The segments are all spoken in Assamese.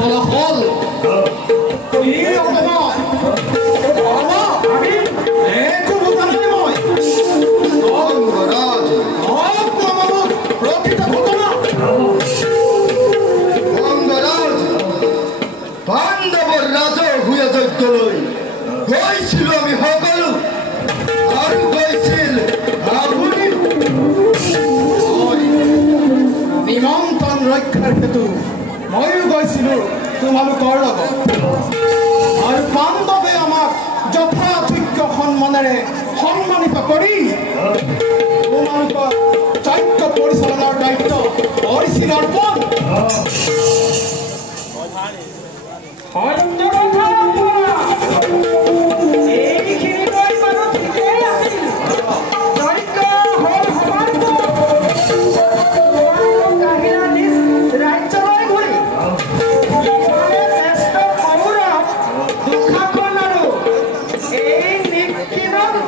ফলাফল এই অসময় আমি একো বুজা নাই মই মহাৰাজ প্ৰকৃত ঘটনা মহাৰাজ পাণ্ডৱৰ ৰাজহুৱা যজ্ঞলৈ গৈছিলো আমি সকলো আৰু গৈছিল আপুনি নিমন্ত্ৰণ ৰক্ষাৰ হেতু ময়ো গৈছিলো তোমালোকৰ লগত আৰু পাণ্ডৱে আমাক যথাযোগ্য সন্মানেৰে সন্মানিত কৰি তোমালোকৰ চৈত্য পৰিচালনাৰ দায়িত্ব কৰিছিল অৰ্পণ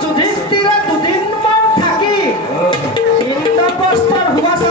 Judistirat, Tudinman, Taki, in the poster who was